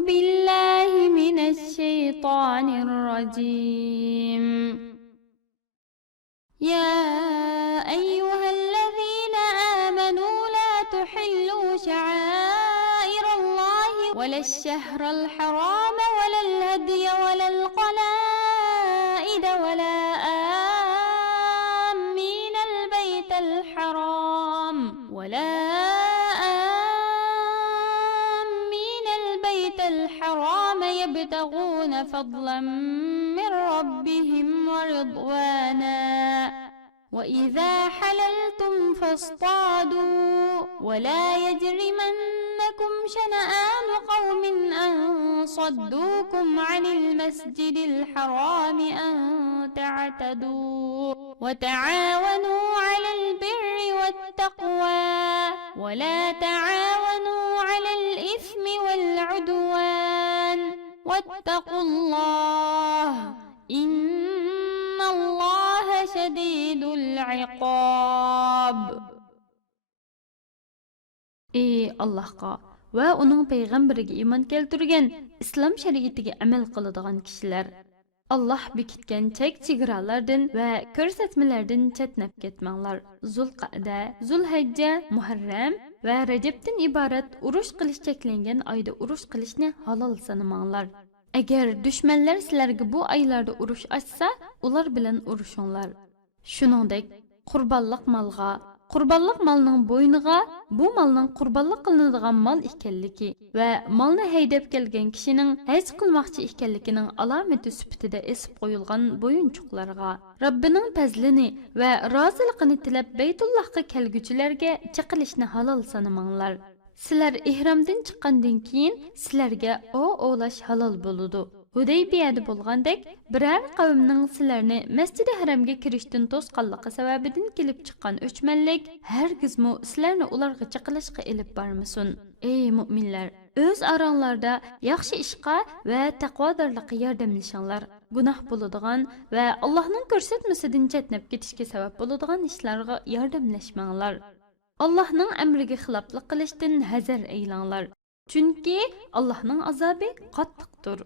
بالله من الشيطان الرجيم. يا أيها الذين آمنوا لا تحلوا شعائر الله ولا الشهر الحرام ولا الهدي ولا القلائد ولا آمين البيت الحرام يبتغون فضلا من ربهم ورضوانا وإذا حللتم فاصطادوا ولا يجرمنكم شنآن قوم أن صدوكم عن المسجد الحرام أن تعتدوا وتعاونوا على البر والتقوى ولا تعاونوا على الإثم والعدوان واتقوا الله إن الله شديد العقاب. Ey Allahqa va uning payg'ambariga iymon keltirgan, islom shariatiga amal qiladigan kishilar, Allah bekitgan chek-chegaralardan va ko'rsatmalardan chetnab ketmanglar. Zulqa'da, Zulhijja, Muharram va Rajabdan iborat urush qilish cheklangan oyda urush qilishni halol sanamanglar. Agar dushmanlar sizlarga bu oylarda urush ochsa, ular bilan urushinglar. Shuningdek, qurbonlik malning bo'yniga bu malning qurbonlik qilinadigan mal ekanligi va malni haydab kelgan kishining haj qilmoqchi ekanligining alomati sifatida esib qo'yilgan bo'yinchoqlarga Robbining fazlini va roziligini tilab Baytullohga kelguchilarga chiqilishni halol sanamanglar. Sizlar ihromdan chiqqandan keyin sizlarga ovlash halol bo'ladi. Hudaybiyada bo'lgandek, biror qavmning sizlarni Masjid-i Haramga kirishdan to'sqanligi sababidan kelib chiqqan o'chmanlik hargizmi sizlarni ularga chiqilishga elib bormasin. Ey mu'minlar, o'z oranglarda yaxshi ishqa va taqvodorlikqa yordamlashinglar. Gunoh bo'ladigan va Allohning ko'rsatmasidan chetnab ketishga sabab bo'ladigan ishlarga yordamlashmanglar. Allohning amriga xiloflik qilishdan hazar aylanglar. Chunki Allohning azobi qattiqdir.